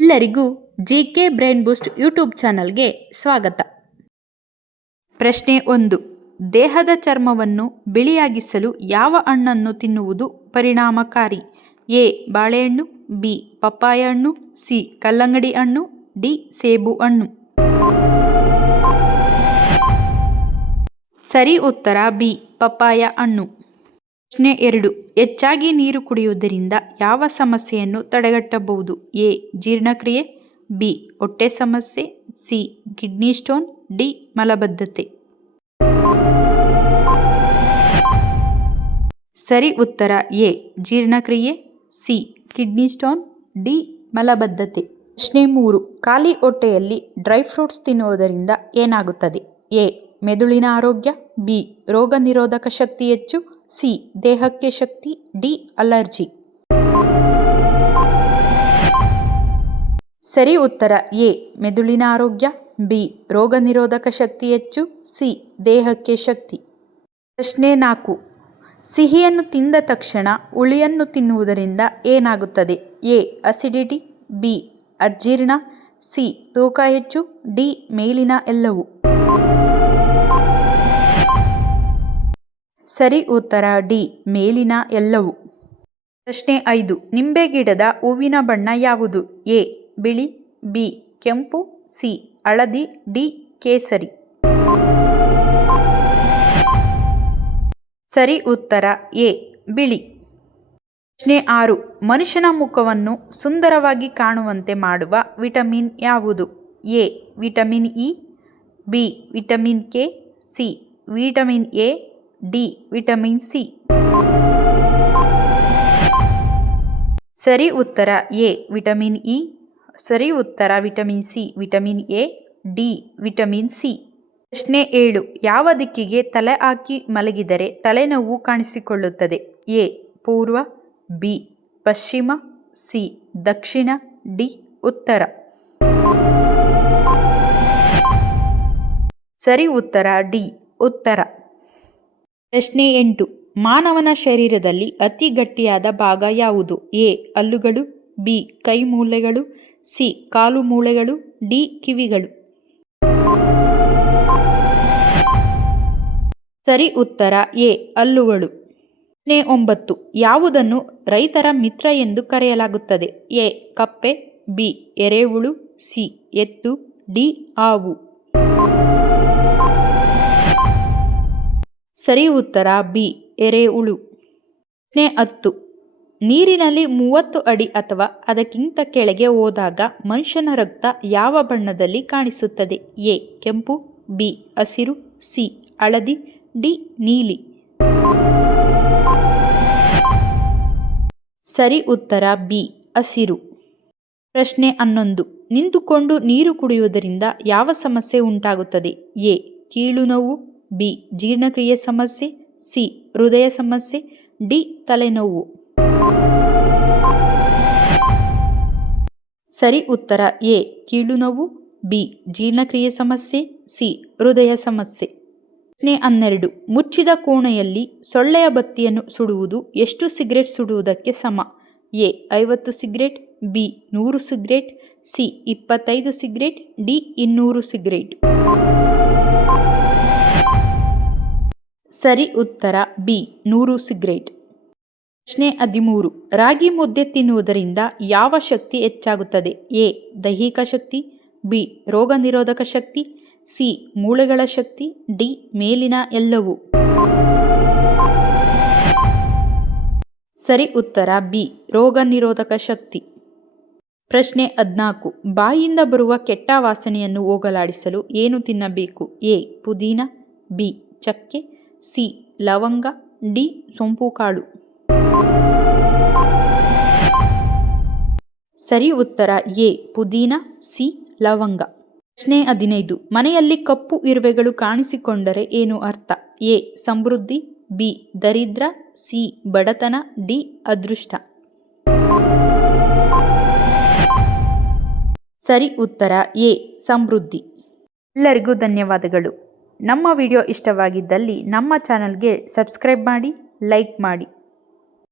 ಎಲ್ಲರಿಗೂ G K brain boost YouTube ಚಾನಲ್ಗೆ ಸ್ವಾಗತ. ಪ್ರಶ್ನೆ ಒಂದು, ದೇಹದ ಚರ್ಮವನ್ನು ಬಿಳಿಯಾಗಿಸಲು ಯಾವ ಹಣ್ಣನ್ನು ತಿನ್ನುವುದು ಪರಿಣಾಮಕಾರಿ? ಎ, ಬಾಳೆಹಣ್ಣು, ಬಿ, ಪಪ್ಪಾಯ ಹಣ್ಣು, ಸಿ, ಕಲ್ಲಂಗಡಿ ಹಣ್ಣು, ಡಿ, ಸೇಬು ಹಣ್ಣು. ಸರಿ ಉತ್ತರ ಬಿ, ಪಪ್ಪಾಯ ಹಣ್ಣು. ಪ್ರಶ್ನೆ ಎರಡು. ಹೆಚ್ಚಾಗಿ ನೀರು ಕುಡಿಯುವುದರಿಂದ ಯಾವ ಸಮಸ್ಯೆಯನ್ನು ತಡೆಗಟ್ಟಬಹುದು? ಎ. ಜೀರ್ಣಕ್ರಿಯೆ, ಬಿ. ಹೊಟ್ಟೆ ಸಮಸ್ಯೆ, ಸಿ. Kidney stone, D. ಮಲಬದ್ಧತೆ. ಸರಿ, ಉತ್ತರ. ಎ. ಜೀರ್ಣಕ್ರಿಯೆ, ಸಿ. Kidney stone, D. ಮಲಬದ್ಧತೆ. ಪ್ರಶ್ನೆ ಮೂರು. ಖಾಲಿ ಹೊಟ್ಟೆಯಲ್ಲಿ ಡ್ರೈ ಫ್ರೂಟ್ಸ್ ತಿನ್ನುವುದರಿಂದ ಏನಾಗುತ್ತದೆ? ಎ. ಮೆದುಳಿನ ಆರೋಗ್ಯ, ಬಿ. ರೋಗ ನಿರೋಧಕ ಶಕ್ತಿ ಹೆಚ್ಚು ಸಿ. ದೇಹಕ್ಕೆ ಶಕ್ತಿ, ಡಿ. ಅಲರ್ಜಿ. ಸರಿ ಉತ್ತರ, ಎ. ಮೆದುಳಿನ ಆರೋಗ್ಯ, ಬಿ. ರೋಗ ನಿರೋಧಕ ಶಕ್ತಿ ಹೆಚ್ಚು, ಸಿ. ದೇಹಕ್ಕೆ ಶಕ್ತಿ. ಪ್ರಶ್ನೆ ನಾಲ್ಕು. ಸಿಹಿಯನ್ನು ತಿಂದ ತಕ್ಷಣ ಹುಳಿಯನ್ನು ತಿನ್ನುವುದರಿಂದ ಏನಾಗುತ್ತದೆ? ಎ. Acidity, B. ಅಜೀರ್ಣ, ಸಿ. ತೂಕ ಹೆಚ್ಚು, ಡಿ. ಮೇಲಿನ ಎಲ್ಲವು. ಸರಿ ಉತ್ತರ ಡಿ, ಮೇಲಿನ ಎಲ್ಲವು. ಪ್ರಶ್ನೆ ಐದು, ನಿಂಬೆ ಗಿಡದ ಹೂವಿನ ಬಣ್ಣ ಯಾವುದು? ಎ, ಬಿಳಿ, ಬಿ, ಕೆಂಪು, ಸಿ, ಹಳದಿ, ಡಿ, ಕೇಸರಿ. ಸರಿ ಉತ್ತರ ಎ, ಬಿಳಿ. ಪ್ರಶ್ನೆ ಆರು, ಮನುಷ್ಯನ ಮುಖವನ್ನು ಸುಂದರವಾಗಿ ಕಾಣುವಂತೆ ಮಾಡುವ ವಿಟಮಿನ್ ಯಾವುದು? A, vitamin E, B, vitamin K, C, vitamin A D, vitamin C. ಸರಿ ಉತ್ತರ ಎ, ವಿಟಮಿನ್ ಇ. ಸರಿ ಉತ್ತರ vitamin C, vitamin A, D, vitamin C. ಪ್ರಶ್ನೆ ಏಳು, ಯಾವ ದಿಕ್ಕಿಗೆ ತಲೆ ಹಾಕಿ ಮಲಗಿದರೆ ತಲೆನೋವು ಕಾಣಿಸಿಕೊಳ್ಳುತ್ತದೆ? ಎ, ಪೂರ್ವ, ಬಿ, ಪಶ್ಚಿಮ, ಸಿ, ದಕ್ಷಿಣ, ಡಿ, ಉತ್ತರ. ಸರಿ ಉತ್ತರ ಡಿ, ಉತ್ತರ. ಪ್ರಶ್ನೆ ಎಂಟು. ಮಾನವನ ಶರೀರದಲ್ಲಿ ಅತಿ ಗಟ್ಟಿಯಾದ ಭಾಗ ಯಾವುದು? ಎ. ಹಲ್ಲುಗಳು ಬಿ. ಕೈ ಮೂಳೆಗಳು ಸಿ. ಕಾಲು ಮೂಳೆಗಳು ಡಿ. ಕಿವಿಗಳು. ಸರಿ, ಉತ್ತರ. ಎ. ಹಲ್ಲುಗಳು ಪ್ರಶ್ನೆ ಒಂಬತ್ತು. ಯಾವುದನ್ನು ರೈತರ ಮಿತ್ರ ಎಂದು ಕರೆಯಲಾಗುತ್ತದೆ? ಎ. ಕಪ್ಪೆ, ಬಿ. ಎರೆಹುಳು, ಸಿ. ಎತ್ತು, ಡಿ. ಹಾವು ಸರಿ ಉತ್ತರ ಬಿ, ಎರೆಹುಳು. ಪ್ರಶ್ನೆ ಹತ್ತು. ನೀರಿನಲ್ಲಿ ಮೂವತ್ತು ಅಡಿ ಅಥವಾ ಅದಕ್ಕಿಂತ ಕೆಳಗೆ ಹೋದಾಗ ಮನುಷ್ಯನ ರಕ್ತ ಯಾವ ಬಣ್ಣದಲ್ಲಿ ಕಾಣಿಸುತ್ತದೆ? ಎ, ಕೆಂಪು, ಬಿ, ಹಸಿರು, ಸಿ, ಹಳದಿ, ಡಿ, ನೀಲಿ. ಸರಿ ಉತ್ತರ ಬಿ, ಹಸಿರು. ಪ್ರಶ್ನೆ ಹನ್ನೊಂದು. ನಿಂತುಕೊಂಡು ನೀರು ಕುಡಿಯುವುದರಿಂದ ಯಾವ ಸಮಸ್ಯೆ ಉಂಟಾಗುತ್ತದೆ? ಎ, ಕೀಳು ನೋವು ಬಿ, ಜೀರ್ಣಕ್ರಿಯೆ ಸಮಸ್ಯೆ, ಸಿ, ಹೃದಯ ಸಮಸ್ಯೆ, ಡಿ, ತಲೆನೋವು. ಸರಿ, ಉತ್ತರ ಎ ಕೀಳು ನೋವು ಬಿ, ಜೀರ್ಣಕ್ರಿಯೆ ಸಮಸ್ಯೆ, ಸಿ, ಹೃದಯ ಸಮಸ್ಯೆ. ಪ್ರಶ್ನೆ ಹನ್ನೆರಡು, ಮುಚ್ಚಿದ ಕೋಣೆಯಲ್ಲಿ ಸೊಳ್ಳೆಯ ಬತ್ತಿಯನ್ನು ಸುಡುವುದು ಎಷ್ಟು ಸಿಗರೇಟ್ ಸುಡುವುದಕ್ಕೆ ಸಮ? ಎ, ಐವತ್ತು ಸಿಗರೇಟ್, ಬಿ, ನೂರು ಸಿಗರೇಟ್, ಸಿ, ಇಪ್ಪತ್ತೈದು ಸಿಗರೇಟ್, ಡಿ, ಇನ್ನೂರು ಸಿಗರೇಟ್. ಸರಿ ಉತ್ತರ ಬಿ, ನೂರು ಸಿಗರೇಟ್. ಪ್ರಶ್ನೆ ಹದಿಮೂರು, ರಾಗಿ ಮುದ್ದೆ ತಿನ್ನುವುದರಿಂದ ಯಾವ ಶಕ್ತಿ ಹೆಚ್ಚಾಗುತ್ತದೆ? ಎ, ದೈಹಿಕ ಶಕ್ತಿ, ಬಿ, ರೋಗ ನಿರೋಧಕ ಶಕ್ತಿ, ಸಿ, ಮೂಳೆಗಳ ಶಕ್ತಿ, ಡಿ, ಮೇಲಿನ ಎಲ್ಲವೂ. ಸರಿ ಉತ್ತರ ಬಿ, ರೋಗ ನಿರೋಧಕ ಶಕ್ತಿ. ಪ್ರಶ್ನೆ ಹದಿನಾಲ್ಕು, ಬಾಯಿಯಿಂದ ಬರುವ ಕೆಟ್ಟ ವಾಸನೆಯನ್ನು ಹೋಗಲಾಡಿಸಲು ಏನು ತಿನ್ನಬೇಕು? ಎ, ಪುದೀನ, ಬಿ, ಚಕ್ಕೆ ಸಿ. ಲವಂಗ, ಡಿ. ಸೊಂಪು ಕಾಳು ಸರಿ ಉತ್ತರ ಎ. ಪುದೀನ, ಸಿ. ಲವಂಗ. ಪ್ರಶ್ನೆ ಹದಿನೈದು. ಮನೆಯಲ್ಲಿ ಕಪ್ಪು ಇರುವೆಗಳು ಕಾಣಿಸಿಕೊಂಡರೆ ಏನು ಅರ್ಥ? ಎ. ಸಮೃದ್ಧಿ, ಬಿ. ದರಿದ್ರ, ಸಿ. ಬಡತನ, ಡಿ. ಅದೃಷ್ಟ. ಸರಿ ಉತ್ತರ ಎ. ಸಮೃದ್ಧಿ. ಎಲ್ಲರಿಗೂ ಧನ್ಯವಾದಗಳು. ನಮ್ಮ ವಿಡಿಯೋ ಇಷ್ಟವಾಗಿದ್ದಲ್ಲಿ ನಮ್ಮ ಚಾನಲ್ಗೆ ಸಬ್ಸ್ಕ್ರೈಬ್ ಮಾಡಿ ಲೈಕ್ ಮಾಡಿ.